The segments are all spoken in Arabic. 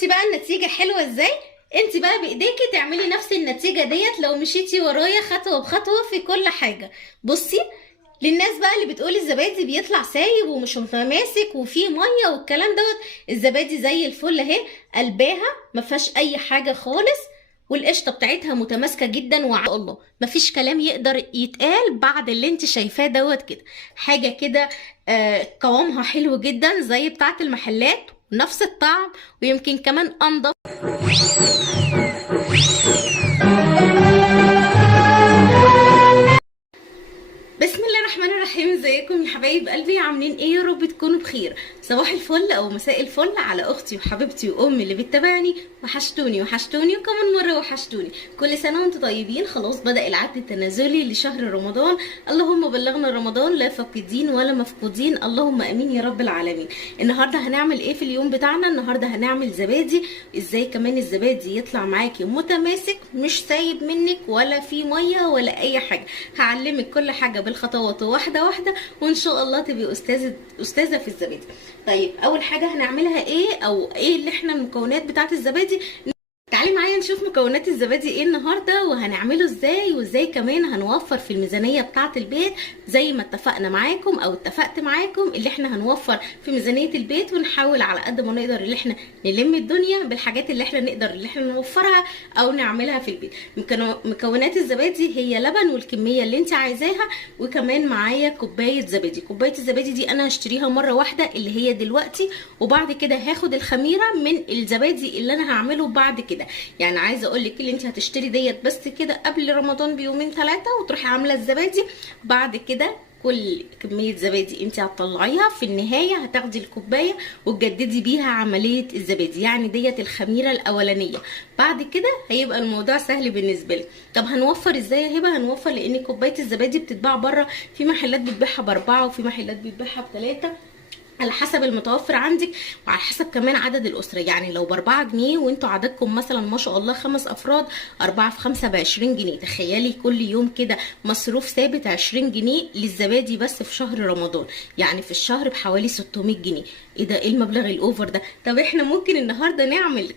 شفتي بقى النتيجة حلوة ازاي؟ انت بقى بايديكي تعملي نفس النتيجة ديت لو مشيتي ورايا خطوة بخطوة في كل حاجة. بصي، للناس بقى اللي بتقول الزبادي بيطلع سايب ومش متماسك وفيه ميه والكلام دوت، الزبادي زي الفل اهي، قلباها ما فيهاش اي حاجه خالص، والقشطه بتاعتها متماسكه جدا، وعلى الله مفيش كلام يقدر يتقال بعد اللي انت شايفاه دوت كده. حاجه كده قوامها حلو جدا زي بتاعه المحلات، نفس الطعم ويمكن كمان انضف. بسم الله الرحمن الرحيم. ازيكم يا حبايب قلبي؟ عاملين ايه؟ يا رب تكونوا بخير. صباح الفل او مساء الفل على اختي وحبيبتي وامي اللي بتتابعني. وحشتوني وكمان مره وحشتوني. كل سنه وانتم طيبين. خلاص بدأ العد التنازلي لشهر رمضان. اللهم بلغنا رمضان لا فاقدين ولا مفقودين، اللهم امين يا رب العالمين. النهارده هنعمل ايه في اليوم بتاعنا؟ النهارده هنعمل زبادي. ازاي كمان الزبادي يطلع معاكي متماسك مش سايب منك ولا في ميه ولا اي حاجه. هعلمك كل حاجه بالخطوات واحده واحده، وان شاء الله تبقي استاذه في الزبادي. طيب اول حاجه هنعملها ايه، او ايه اللي احنا المكونات بتاعه الزبادي؟ تعالي معايا نشوف مكونات الزبادي ايه النهارده وهنعمله ازاي، وازاي كمان هنوفر في الميزانيه بتاعه البيت زي ما اتفقنا معاكم او اتفقت معاكم اللي احنا هنوفر في ميزانيه البيت، ونحاول على قد ما نقدر اللي احنا نلم الدنيا بالحاجات اللي احنا نقدر اللي احنا نوفرها او نعملها في البيت. مكونات الزبادي هي لبن والكميه اللي انت عايزاها، وكمان معايا كوبايه زبادي. كوبايه الزبادي دي انا هشتريها مره واحده اللي هي دلوقتي، وبعد كده هاخد الخميره من الزبادي اللي انا هعمله بعد كده. يعني عايزه اقول لك اللي انت هتشتري ديت بس كده قبل رمضان بيومين ثلاثه، وتروحي عامله الزبادي. بعد كده كل كميه زبادي انت هتطلعيها في النهايه هتاخدي الكوبايه وتجددي بيها عمليه الزبادي، يعني ديت الخميره الاولانيه. بعد كده هيبقى الموضوع سهل بالنسبه لك. طب هنوفر ازاي يا هبه؟ هنوفر لان كوبايه الزبادي بتتباع بره، في محلات بتبيعها ب4 وفي محلات بتبيعها ب3، على حسب المتوفر عندك وعلى حسب كمان عدد الاسره. يعني لو ب4 جنيه وانتوا عددكم مثلا ما شاء الله 5 افراد، 4 في 5 ب20 جنيه. تخيلي كل يوم كده مصروف ثابت 20 جنيه للزبادي بس في شهر رمضان، يعني في الشهر بحوالي 600 جنيه. ايه ده؟ ايه المبلغ الاوفر ده؟ طب احنا ممكن النهارده نعمل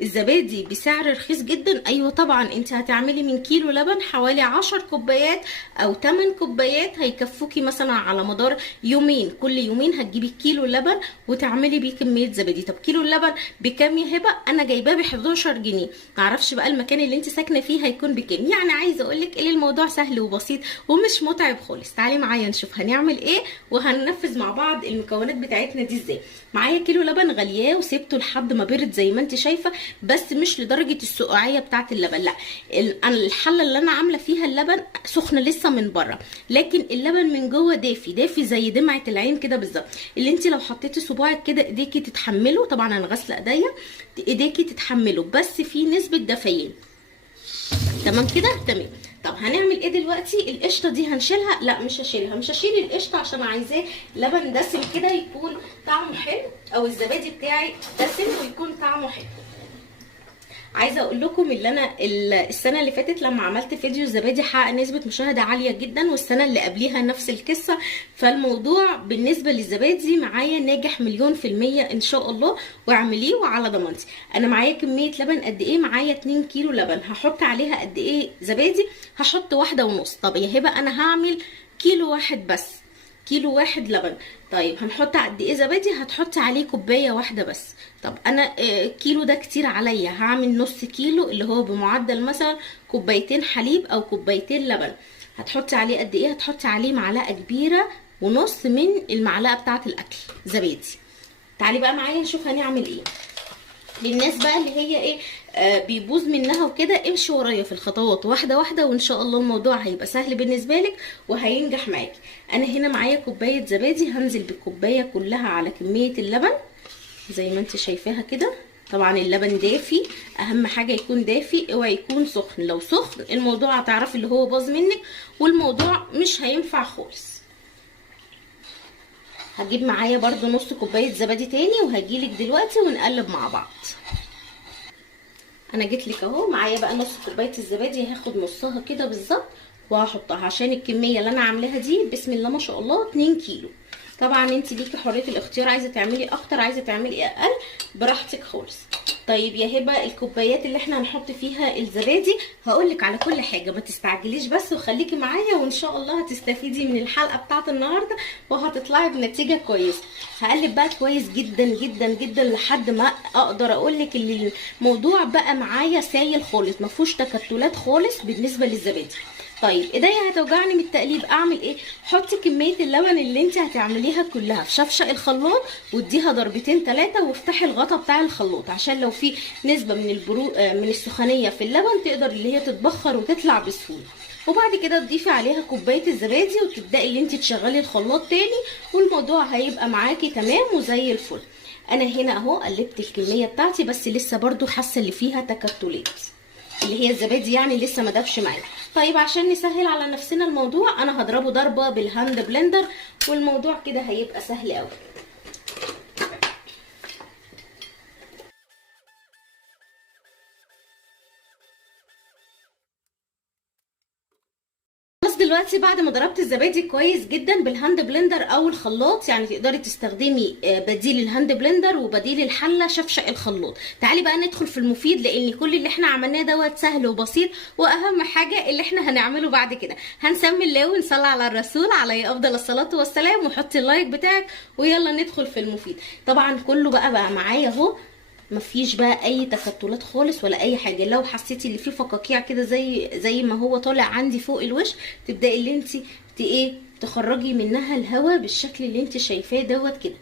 الزبادي بسعر رخيص جدا. ايوه طبعا، انت هتعملي من كيلو لبن حوالي 10 كوبايات او 8 كوبايات هيكفوكي مثلا على مدار يومين. كل يومين هتجيبي كيلو لبن وتعملي بيه كميه زبادي. طب كيلو اللبن بكام يا هبه؟ انا جايباه ب11 جنيه. معرفش بقى المكان اللي انت ساكنه فيه هيكون بكام. يعني عايزه اقول لك ان الموضوع سهل وبسيط ومش متعب خالص. تعالي معايا نشوف هنعمل ايه وهننفذ مع بعض المكونات بتاعتنا دي ازاي. معايا كيلو لبن غلياه وسبته لحد ما برد زي ما انت شايفه، بس مش لدرجه السقوعيه بتاعه اللبن، لا. الحله اللي انا عامله فيها اللبن سخنه لسه من بره، لكن اللبن من جوه دافي زي دمعه العين كده بالظبط، اللي انت لو حطيتي صباعك كده ايديكي تتحمله. طبعا انا غاسله ايديا، ايديكي تتحمله بس في نسبه دفيان. تمام كده؟ تمام. طب هنعمل ايه دلوقتي؟ القشطه دي هنشيلها؟ لا مش هشيلها، مش هشيل القشطه عشان عايزاه لبن دسم كده يكون طعمه حلو، او الزبادي بتاعي دسم ويكون طعمه حلو. عايزه اقول لكم اللي انا السنه اللي فاتت لما عملت فيديو الزبادي حقق نسبه مشاهده عاليه جدا، والسنه اللي قبليها نفس القصه. فالموضوع بالنسبه للزبادي معايا ناجح 100% ان شاء الله، واعمليه وعلى ضمانتي. انا معايا كميه لبن قد ايه؟ معايا 2 كيلو لبن. هحط عليها قد ايه زبادي؟ هحط 1.5. طب يا هبه انا هعمل كيلو واحد بس، كيلو واحد لبن. طيب هنحط قد ايه زبادي؟ هتحطي عليه كوبايه واحده بس. طب انا كيلو ده كتير عليا، هعمل نص كيلو اللي هو بمعدل مثلا كوبايتين حليب او كوبايتين لبن. هتحطي عليه قد ايه؟ هتحطي عليه معلقه كبيره ونص من المعلقه بتاعه الاكل زبادي. تعالي بقى معايا نشوف هنعمل ايه. للناس بقى اللي هي ايه بيبوظ منها وكده، امشي ورايا في الخطوات واحده واحده، وان شاء الله الموضوع هيبقى سهل بالنسبه لك وهينجح معاكي. انا هنا معايا كوبايه زبادي، هنزل بالكوبايه كلها على كميه اللبن زي ما انت شايفاها كده. طبعا اللبن دافي، اهم حاجه يكون دافي، اوعى يكون سخن. لو سخن الموضوع هتعرفي اللي هو باظ منك والموضوع مش هينفع خالص. هجيب معايا برضو نص كوبايه زبادي تاني وهجيلك دلوقتي ونقلب مع بعض. انا جيت لك اهو، معايا بقى نص كوبايه الزبادي، هاخد نصها كده بالظبط وهحطها عشان الكميه اللي انا عاملاها دي بسم الله ما شاء الله 2 كيلو. طبعا انت ليكي حريه الاختيار، عايزه تعملي اكتر عايزه تعملي اقل براحتك خالص. طيب يا هبه، الكوبايات اللي احنا هنحط فيها الزبادي هقولك على كل حاجه، ما تستعجليش بس وخليكي معايا، وان شاء الله هتستفيدي من الحلقه بتاعه النهارده وهتطلعي بنتيجه كويسه. هقلب بقى كويس جدا جدا جدا لحد ما اقدر اقولك ان الموضوع بقى معايا سايل خالص، ما فيهوش تكتلات خالص بالنسبه للزبادي. طيب ايديا هتوجعني من التقليب، اعمل ايه؟ حطي كميه اللبن اللي انت هتعمليها كلها في شفشق الخلاط واديها ضربتين 3 وافتحي الغطا بتاع الخلاط عشان لو في نسبه من السخونيه في اللبن تقدر اللي هي تتبخر وتطلع بسهوله. وبعد كده تضيفي عليها كوبايه الزبادي وتبداي اللي انت تشغلي الخلاط تاني، والموضوع هيبقى معاكي تمام وزي الفل. انا هنا اهو قلبت الكميه بتاعتي، بس لسه برضو حاسه اللي فيها تكتلات، اللي هي الزبادي يعني لسه ما دابش معايا. طيب عشان نسهل على نفسنا الموضوع انا هضربه ضربه بالهاند بلندر، والموضوع كده هيبقى سهل قوي. دلوقتي بعد ما ضربت الزبادي كويس جدا بالهاند بلندر او الخلاط، يعني تقدري تستخدمي بديل الهاند بلندر وبديل الحله شفشق الخلاط. تعالي بقى ندخل في المفيد، لان كل اللي احنا عملناه دوت سهل وبسيط، واهم حاجه اللي احنا هنعمله بعد كده هنسمي الله ونصلي على الرسول عليه افضل الصلاه والسلام، وحطي اللايك بتاعك ويلا ندخل في المفيد. طبعا كله بقى معايا اهو، مفيش بقى اي تكتلات خالص ولا اي حاجه. لو حسيتي اللي فيه فقاقيع كده زي ما هو طالع عندي فوق الوش، تبداي اللي انت تخرجي منها الهواء بالشكل اللي انت شايفاه دوت كده.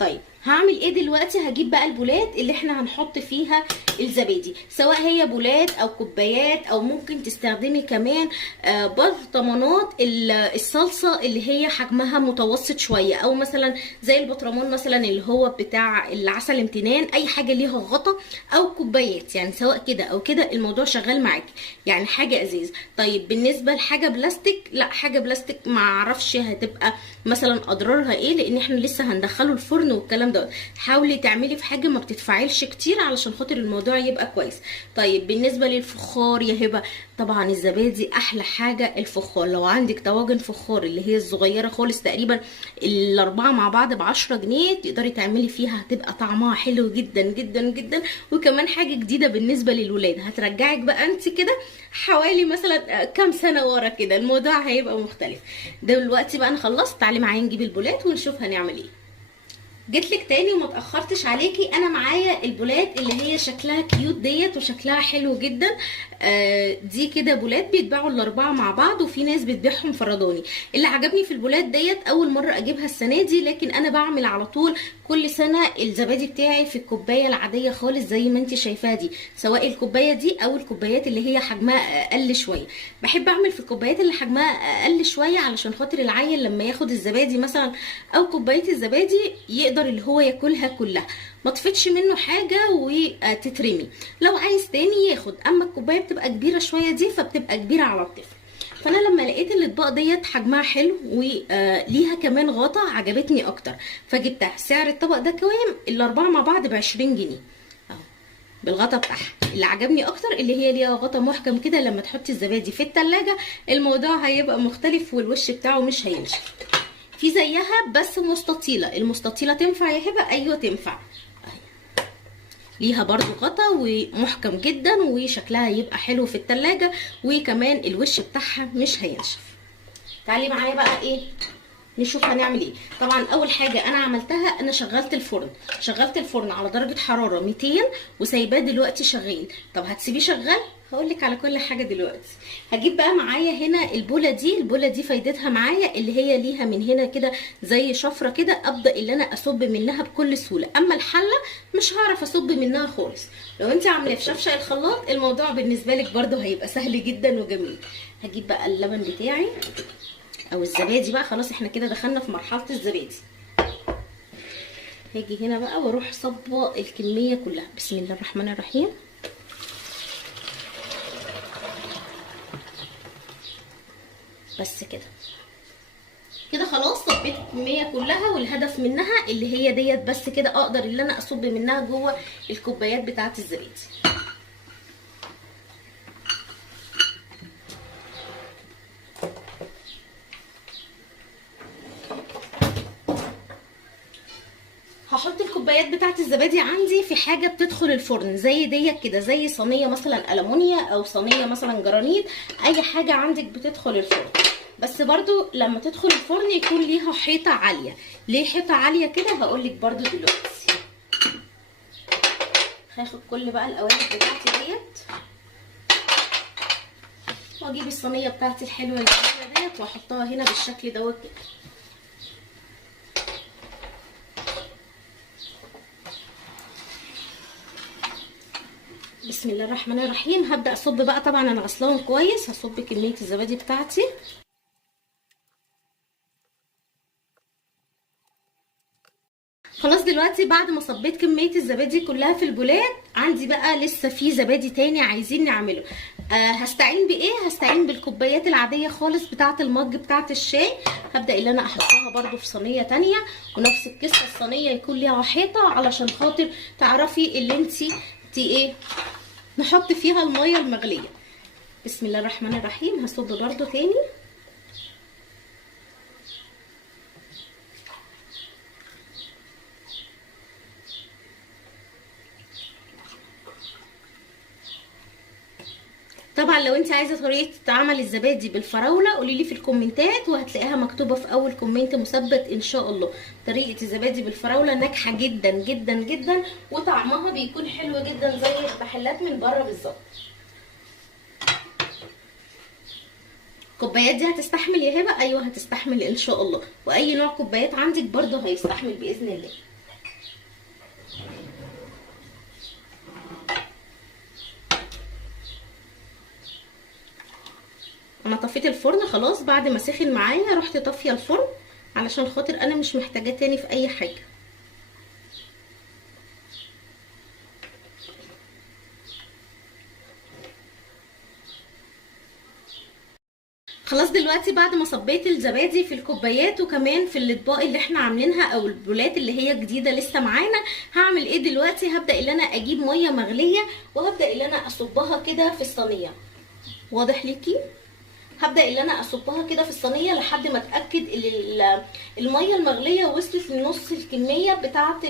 طيب هعمل ايه دلوقتي؟ هجيب بقى البولات اللي احنا هنحط فيها الزبادي، سواء هي بولات او كوبايات او ممكن تستخدمي كمان برطمانات الصلصه اللي هي حجمها متوسط شويه، او مثلا زي البطرمان مثلا اللي هو بتاع العسل امتنان، اي حاجه ليها غطا، او كوبايات، يعني سواء كده او كده الموضوع شغال معاكي، يعني حاجه ازاز. طيب بالنسبه لحاجه بلاستيك، لا حاجه بلاستيك ما اعرفش هتبقى مثلا اضرارها ايه، لان احنا لسه هندخله الفرن والكلام ده. حاولي تعملي في حاجه ما بتتفاعلش كتير علشان خاطر الموضوع يبقى كويس. طيب بالنسبه للفخار يا هبه، طبعا الزبادي احلى حاجه الفخار. لو عندك طواجن فخار اللي هي الصغيره خالص، تقريبا الاربعه مع بعض ب10 جنيه، تقدري تعملي فيها، هتبقى طعمها حلو جدا جدا جدا. وكمان حاجه جديده بالنسبه للولاد، هترجعك بقى انت كده حوالي مثلا كام سنه ورا كده، الموضوع هيبقى مختلف. دلوقتي بقى انا خلصت، تعالي معايا نجيب البولات ونشوف هنعمل ايه. جيتلك تاني وما اتاخرتش عليكي. انا معايا البولات اللي هي شكلها كيوت ديت وشكلها حلو جدا. دي كده بولات بيتباعوا الاربعه مع بعض، وفي ناس بتبيعهم فرداني. اللي عجبني في البولات ديت اول مره اجيبها السنه دي، لكن انا بعمل على طول كل سنه الزبادي بتاعي في الكوبايه العاديه خالص زي ما انت شايفاها دي، سواء الكوبايه دي او الكوبايات اللي هي حجمها اقل شويه. بحب اعمل في الكوبايات اللي حجمها اقل شويه علشان خاطر العيل لما ياخد الزبادي مثلا او كوبايه الزبادي يقدر اللي هو ياكلها كلها، ما تفيدش منه حاجه وتترمي. لو عايز تاني ياخد. اما الكوبايه بتبقى كبيره شويه دي فبتبقى كبيره على الطفل. فانا لما لقيت الاطباق ديت حجمها حلو وليها كمان غطا عجبتني اكتر، فجبتها. سعر الطبق ده كام؟ الاربعه مع بعض ب20 جنيه اهو بالغطا بتاعها. اللي عجبني اكتر اللي هي ليها غطا محكم كده، لما تحطي الزبادي في التلاجة الموضوع هيبقى مختلف والوش بتاعه مش هينشف. في زيها بس مستطيله، المستطيله تنفع يا هبه؟ ايوه تنفع. ليها برضو غطا ومحكم جدا وشكلها يبقى حلو في التلاجة، وكمان الوش بتاعها مش هينشف. تعالي معايا بقى ايه نشوف هنعمل ايه. طبعا اول حاجه انا عملتها، انا شغلت الفرن على درجه حراره 200 وسايباه دلوقتي شغال. طب هتسيبيه شغال؟ هقولك على كل حاجه دلوقتي. هجيب بقى معايا هنا البوله دي فايدتها معايا اللي هي ليها من هنا كده زي شفره كده، ابدا اللي انا اصب منها بكل سهوله. اما الحله مش هعرف اصب منها خالص. لو انت عاملاه في شفشه الخلاط الموضوع بالنسبه لك برده هيبقى سهل جدا وجميل. هجيب بقى اللبن بتاعي او الزبادي بقى، خلاص احنا كده دخلنا في مرحله الزبادي. هاجي هنا بقى واروح صبه الكميه كلها. بسم الله الرحمن الرحيم. بس كده خلاص صبيت الكميه كلها، والهدف منها اللي هي ديت بس كده اقدر اللي انا اصب منها جوه الكوبايات بتاعه الزبادي. الكوبايات بتاعت الزبادي عندي في حاجه بتدخل الفرن زي ديت كده، زي صينيه مثلا ألمونيا او صينيه مثلا جرانيت، اي حاجه عندك بتدخل الفرن. بس برضو لما تدخل الفرن يكون ليها حيطه عاليه. ليه حيطه عاليه كده؟ هقولك برضو دلوقتي. هاخد كل بقى القوالب بتاعتي ديت واجيب الصينيه بتاعتي الحلوه الجميله ديت واحطها هنا بالشكل دوت كده. بسم الله الرحمن الرحيم. هبدا اصب بقى، طبعا انا غسلاهم كويس، هصب كميه الزبادي بتاعتي. خلاص دلوقتي بعد ما صبيت كميه الزبادي كلها في البولات، عندي بقى لسه في زبادي تاني عايزين نعمله. هستعين بايه؟ هستعين بالكوبايات العاديه خالص بتاعه المج بتاعه الشاي. هبدا ان انا احطها برده في صينيه تانية، ونفس القصه الصينيه يكون ليها حيطه علشان خاطر تعرفي اللي انتي ايه نحط فيها الميه المغليه. بسم الله الرحمن الرحيم. هصب برده تاني. طبعا لو انت عايزه طريقه عمل الزبادي بالفراوله قولي لي في الكومنتات، وهتلاقيها مكتوبه في اول كومنت مثبت ان شاء الله. طريقه الزبادي بالفراوله ناجحه جدا جدا جدا، وطعمها بيكون حلو جدا زي المحلات من بره بالظبط. الكوبايات دي هتستحمل يا هبه؟ ايوه هتستحمل ان شاء الله، واي نوع كوبايات عندك برده هيستحمل باذن الله. انا طفيت الفرن خلاص، بعد ما سخن معايا رحت طافيه الفرن علشان خاطر انا مش محتاجاه تاني في اي حاجه. خلاص دلوقتي بعد ما صبيت الزبادي في الكوبايات وكمان في الاطباق اللي احنا عاملينها او البولات اللي هي جديده لسه معانا، هعمل ايه دلوقتي؟ هبدا ان انا اجيب ميه مغليه وهبدا ان انا اصبها كده في الصينيه. واضح ليكي؟ هبدا ان انا اصبها كده في الصينيه لحد ما اتاكد ان الميه المغليه وصلت لنص الكميه بتاعه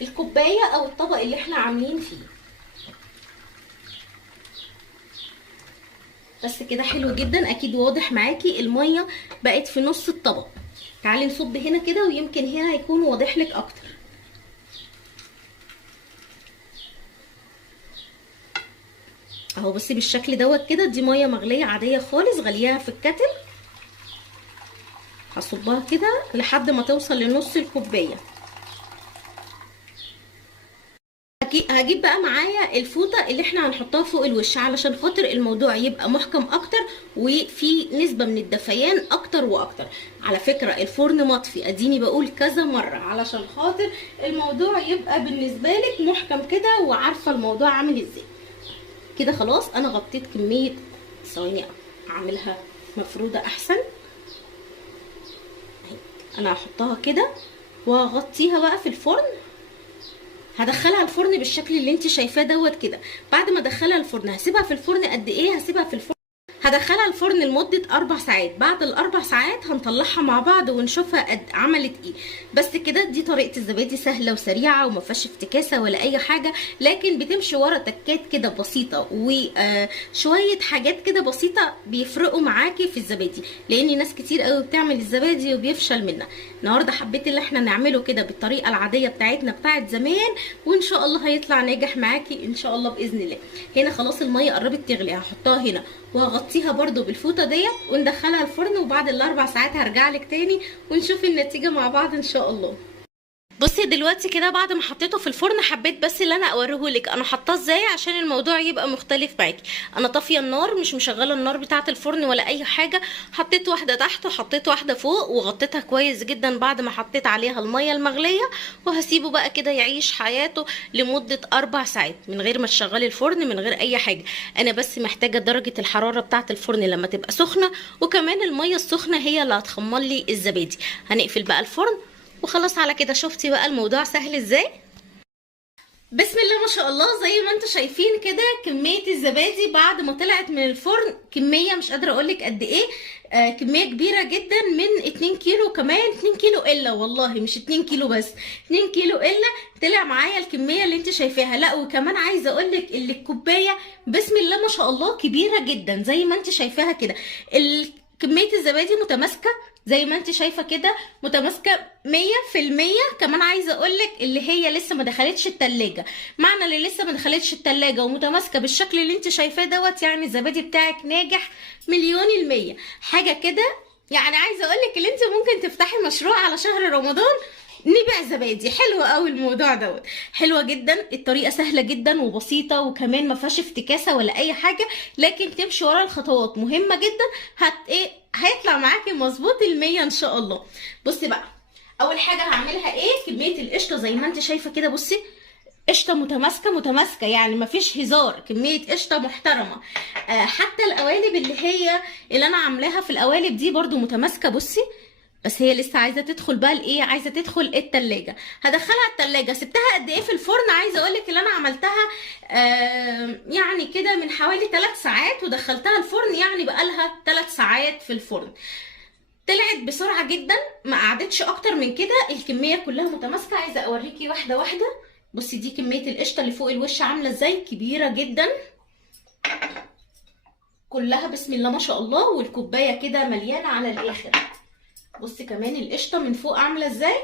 الكوبايه او الطبق اللي احنا عاملين فيه. بس كده حلو جدا. اكيد واضح معاكي الميه بقت في نص الطبق. تعالي نصب هنا كده ويمكن هنا هيكون واضح لك اكتر. اهو بصي بالشكل دوت كده، دي ميه مغليه عاديه خالص غليها في الكتل. هصبها كده لحد ما توصل لنص الكوبايه. هجيب بقى معايا الفوطه اللي احنا هنحطها فوق الوش علشان خاطر الموضوع يبقى محكم اكتر وفي نسبه من الدفيان اكتر واكتر. على فكره الفرن مطفي، اديني بقول كذا مره علشان خاطر الموضوع يبقى بالنسبه لك محكم كده وعارفه الموضوع عامل ازاي. كده خلاص انا غطيت كميه. ثواني اعملها مفروده احسن. انا هحطها كده واغطيها بقى في الفرن. هدخلها الفرن بالشكل اللي انت شايفاه دوت كده. بعد ما ادخلها الفرن هسيبها في الفرن قد ايه؟ هسيبها في الفرن، هدخلها الفرن لمده 4 ساعات. بعد ال4 ساعات هنطلعها مع بعض ونشوفها قد عملت ايه. بس كده دي طريقه الزبادي سهله وسريعه وما فيهاش افتكاسه ولا اي حاجه، لكن بتمشي ورا تكات كده بسيطه وشويه حاجات كده بسيطه بيفرقوا معاكي في الزبادي، لان ناس كتير قوي بتعمل الزبادي وبيفشل منها. النهارده حبيت اللي احنا نعمله كده بالطريقه العاديه بتاعتنا بتاعت زمان، وان شاء الله هيطلع ناجح معاكي ان شاء الله باذن الله. هنا خلاص الميه قربت تغلي، هحطها هنا وهغطيها برده بالفوطه ديت وندخلها الفرن، وبعد ال4 ساعات هرجع لك تاني ونشوف النتيجه مع بعض ان شاء الله. بصي دلوقتي كده بعد ما حطيته في الفرن حبيت بس اللي انا اوريهولك انا حاطاه ازاي عشان الموضوع يبقى مختلف معاكي. انا طافيه النار، مش مشغله النار بتاعه الفرن ولا اي حاجه. حطيت واحده تحت وحطيت واحده فوق وغطيتها كويس جدا بعد ما حطيت عليها الميه المغليه، وهسيبه بقى كده يعيش حياته لمده 4 ساعات من غير ما تشغلي الفرن من غير اي حاجه. انا بس محتاجه درجه الحراره بتاعه الفرن لما تبقى سخنه، وكمان الميه السخنه هي اللي هتخمر لي الزبادي. هنقفل بقى الفرن وخلاص على كده. شفتي بقى الموضوع سهل ازاي؟ بسم الله ما شاء الله. زي ما انتم شايفين كده كمية الزبادي بعد ما طلعت من الفرن كمية مش قادرة اقولك قد ايه. كمية كبيرة جدا، من 2 كيلو، كمان 2 كيلو الا، والله مش 2 كيلو بس، 2 كيلو الا طلع معايا الكمية اللي انت شايفاها. لا وكمان عايزة اقولك اللي الكوباية بسم الله ما شاء الله كبيرة جدا زي ما انت شايفاها كده. كمية الزبادي متماسكة زي ما انت شايفة كده، متماسكة 100%. كمان عايزة اقولك اللي هي لسه ما دخلتش التلاجة. معنى اللي لسه ما دخلتش التلاجة ومتماسكة بالشكل اللي انت شايفاه دوت، يعني الزبادي بتاعك ناجح 1000000%. حاجة كده يعني عايزة اقولك اللي انت ممكن تفتحي مشروع على شهر رمضان نبيع زبادي. حلوة قوي الموضوع دوت، حلوة جدا. الطريقة سهلة جدا وبسيطة، وكمان ما فيهاش افتكاسة ولا اي حاجة، لكن تمشي ورا الخطوات مهمة جدا. هيطلع معاكي مظبوط 100 ان شاء الله. بصي بقى، اول حاجة هعملها ايه؟ كمية القشطة زي ما انت شايفة كده. بصي قشطة متماسكة يعني مفيش هزار، كمية قشطة محترمة. حتى القوالب اللي انا عاملاها في القوالب دي برضو متماسكة. بصي بس هي لسه عايزه تدخل بقى الايه، عايزه تدخل التلاجة. هدخلها التلاجة. سبتها قد ايه في الفرن؟ عايزه اقولك اللي انا عملتها يعني كده من حوالي 3 ساعات، ودخلتها الفرن يعني بقالها 3 ساعات في الفرن. طلعت بسرعه جدا، ما قعدتش اكتر من كده. الكميه كلها متماسكه. عايزه اوريكي واحده واحده. بصي دي كميه القشطه اللي فوق الوش عامله ازاي، كبيره جدا كلها بسم الله ما شاء الله. والكوبايه كده مليانه على الاخر. بصي كمان القشطه من فوق عامله ازاي،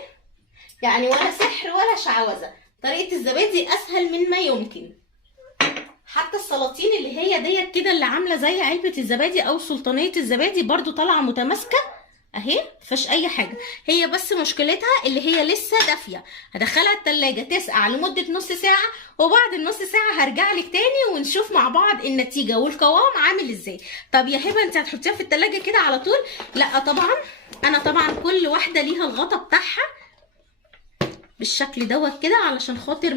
يعني ولا سحر ولا شعوذه. طريقه الزبادي اسهل من ما يمكن. حتى السلاطين اللي هي ديت كده اللي عامله زي علبه الزبادي او سلطانيه الزبادي برضو طالعه متماسكه اهي، مفيهاش اي حاجه. هي بس مشكلتها اللي هي لسه دافيه. هدخلها التلاجة تسقع لمده نص ساعه، وبعد النص ساعه هرجع لك تاني ونشوف مع بعض النتيجه والقوام عامل ازاي. طب يا هبه انت هتحطيها في التلاجة كده على طول؟ لا طبعا، انا طبعا كل واحده ليها الغطا بتاعها بالشكل دوت كده، علشان خاطر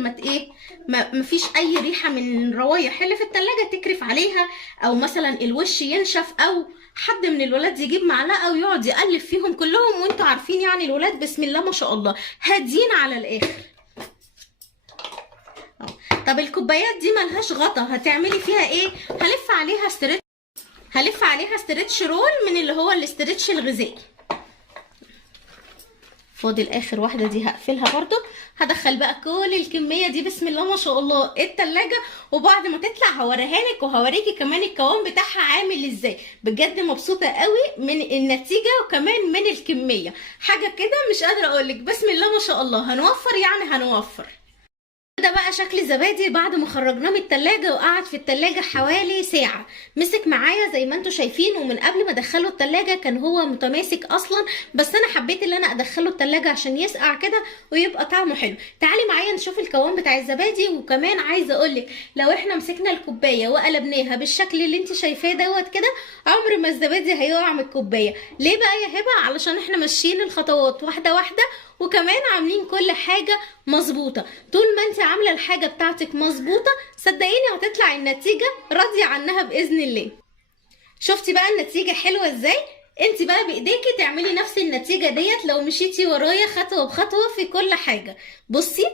ما فيش اي ريحه من الروايح اللي في التلاجة تكرف عليها، او مثلا الوش ينشف، او حد من الولاد يجيب معلقه ويقعد يقلب فيهم كلهم. وانتوا عارفين يعني الولاد بسم الله ما شاء الله هادين على الاخر. طب الكوبايات دي ملهاش غطا، هتعملي فيها ايه؟ هلف عليها استرتش رول من اللي هو الاسترتش الغذائي. فاضل اخر واحده دي هقفلها برضو. هدخل بقى كل الكميه دي بسم الله ما شاء الله التلاجة، وبعد ما تطلع هوريها لك وهوريكي كمان القوام بتاعها عامل ازاي. بجد مبسوطه قوي من النتيجه وكمان من الكميه. حاجه كده مش قادره اقولك بسم الله ما شاء الله. هنوفر يعني هنوفر. ده بقى شكل الزبادي بعد ما خرجناه من التلاجة وقعد في التلاجة حوالي ساعة. مسك معايا زي ما انتوا شايفين، ومن قبل ما ادخله التلاجة كان هو متماسك اصلا، بس انا حبيت ان انا ادخله التلاجة عشان يسقع كده ويبقى طعمه حلو. تعالي معايا نشوف القوام بتاع الزبادي. وكمان عايزه اقولك لو احنا مسكنا الكوبايه وقلبناها بالشكل اللي انت شايفاه دوت كده، عمر ما الزبادي هيقع من الكوبايه. ليه بقى يا هبه؟ علشان احنا ماشيين الخطوات واحده واحده، وكمان عاملين كل حاجه مظبوطه. طول ما انت عامله الحاجه بتاعتك مظبوطه صدقيني هتطلع النتيجه راضيه عنها باذن الله. شفتي بقى النتيجه حلوه ازاي؟ انت بقى بايديكي تعملي نفس النتيجه ديت لو مشيتي ورايا خطوه بخطوه في كل حاجه. بصي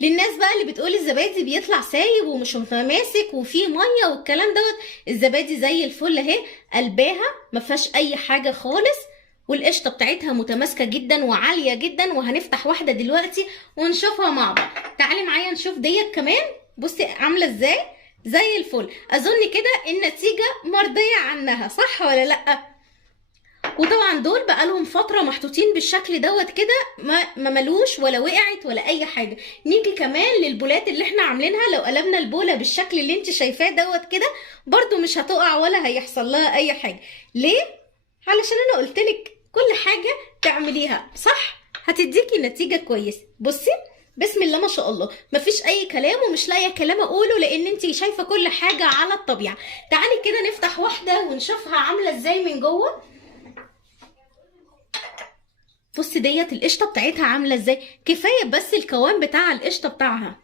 للناس بقى اللي بتقول الزبادي بيطلع سايب ومش متماسك وفيه ميه والكلام دوت، الزبادي زي الفل اهي، قلباها ما فيهاش اي حاجه خالص، والقشطه بتاعتها متماسكه جدا وعاليه جدا. وهنفتح واحده دلوقتي ونشوفها مع بعض. تعالي معايا نشوف ديت كمان. بصي عامله ازاي، زي الفل. اظن كده النتيجه مرضيه عنها، صح ولا لا؟ وطبعا دول بقالهم فتره محطوطين بالشكل دوت كده، ما ملوش ولا وقعت ولا اي حاجه. نيجي كمان للبولات اللي احنا عاملينها. لو قلبنا البوله بالشكل اللي انت شايفاه دوت كده برضو مش هتقع ولا هيحصل لها اي حاجه. ليه؟ علشان انا قلتلك كل حاجه تعمليها صح هتديكي نتيجه كويسه. بصي بسم الله ما شاء الله مفيش اي كلام، ومش لاقيه كلام اقوله لان انت شايفه كل حاجه على الطبيعه. تعالي كده نفتح واحده ونشوفها عامله ازاي من جوه. بصي ديت القشطه بتاعتها عامله ازاي. كفايه بس القوام بتاع القشطه بتاعها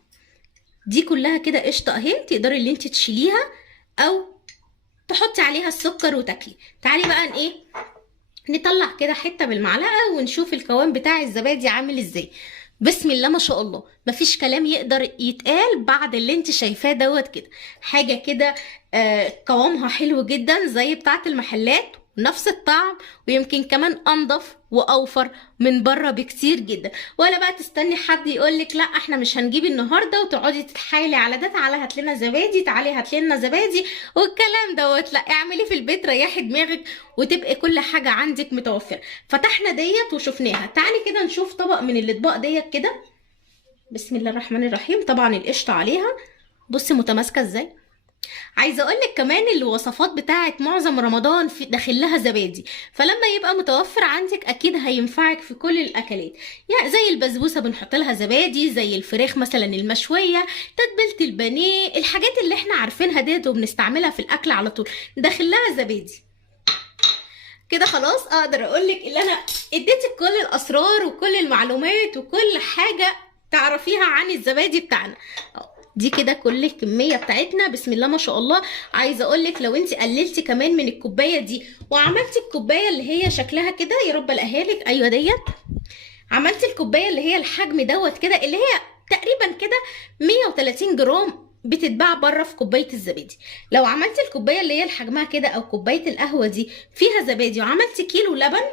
دي كلها كده قشطه اهي، تقدري اللي انت تشيليها او تحطي عليها السكر وتاكلي. تعالي بقى نطلع كده حته بالمعلقه ونشوف القوام بتاع الزبادي عامل ازاي. بسم الله ما شاء الله، مفيش كلام يقدر يتقال بعد اللي انت شايفاه دوت كده. حاجة كده قوامها حلو جدا زي بتاعة المحلات، نفس الطعم، ويمكن كمان انضف واوفر من بره بكتير جدا. ولا بقى تستني حد يقولك لا احنا مش هنجيب النهارده وتقعدي تتحايلي على ده، تعالى هات لنا زبادي، تعالي هات لنا زبادي والكلام دوت. لا، اعملي في البيت، ريحي دماغك وتبقى كل حاجه عندك متوفره. فتحنا ديت وشفناها. تعالي كده نشوف طبق من الاطباق ديت كده. بسم الله الرحمن الرحيم. طبعا القشطه عليها، بصي متماسكه ازاي. عايزه اقول لك كمان الوصفات بتاعه معظم رمضان في داخل لها زبادي، فلما يبقى متوفر عندك اكيد هينفعك في كل الاكلات. يعني زي البسبوسه بنحط لها زبادي، زي الفراخ مثلا المشويه، تتبيله البانيه، الحاجات اللي احنا عارفينها ديت وبنستعملها في الاكل على طول داخل لها زبادي. كده خلاص اقدر اقول لك ان انا اديتك كل الاسرار وكل المعلومات وكل حاجه تعرفيها عن الزبادي بتاعنا. دي كده كل الكميه بتاعتنا، بسم الله ما شاء الله. عايزه اقول لك لو انت قللتي كمان من الكوبايه دي وعملتي الكوبايه اللي هي شكلها كده، يا رب الاقيها لك، ايوه ديت، عملتي الكوبايه اللي هي الحجم دوت كده، اللي هي تقريبا كده 130 جرام بتتباع بره في كوبايه الزبادي. لو عملتي الكوبايه اللي هي حجمها كده او كوبايه القهوه دي فيها زبادي وعملتي كيلو لبن،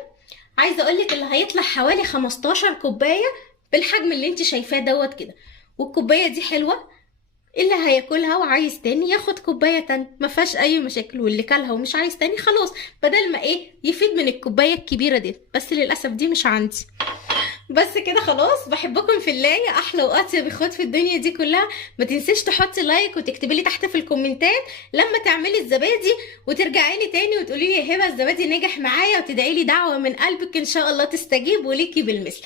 عايزه اقول لك اللي هيطلع حوالي 15 كوبايه بالحجم اللي انت شايفاه دوت كده. والكوبايه دي حلوه، اللي هياكلها وعايز تاني ياخد كوبايه تاني، ما فيهاش اي مشاكل. واللي كلها ومش عايز تاني خلاص، بدل ما يفيد من الكوبايه الكبيره دي. بس للاسف دي مش عندي. بس كده خلاص، بحبكم في الله يا احلى واطيب اخوات في الدنيا دي كلها. ما تنسيش تحطي لايك وتكتبي لي تحت في الكومنتات لما تعملي الزبادي، وترجعي لي تاني وتقولي لي يا هبه الزبادي نجح معايا، وتدعي لي دعوه من قلبك ان شاء الله تستجيب وليكي بالمثل.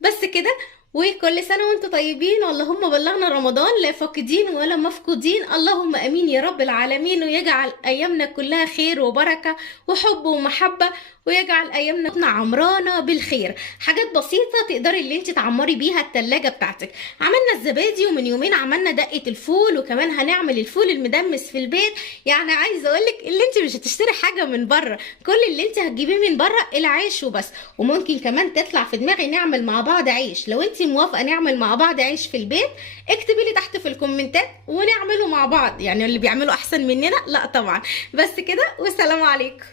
بس كده، وكل سنة وانتم طيبين، اللهم بلغنا رمضان لا فاقدين ولا مفقودين، اللهم امين يا رب العالمين، ويجعل ايامنا كلها خير وبركة وحب ومحبة، ويجعل ايامنا عمرانة بالخير. حاجات بسيطة تقدري اللي انت تعمري بيها التلاجة بتاعتك. عملنا الزبادي، ومن يومين عملنا دقة الفول، وكمان هنعمل الفول المدمس في البيت. يعني عايزة اقولك اللي انت مش هتشتري حاجة من بره، كل اللي انت هتجيبيه من بره العيش وبس. وممكن كمان تطلع في دماغي نعمل مع بعض عيش. لو انت موافقة نعمل مع بعض عيش في البيت اكتبي لي تحت في الكومنتات ونعمله مع بعض. يعني اللي بيعملوا احسن مننا لا طبعا. بس كده، والسلام عليكم.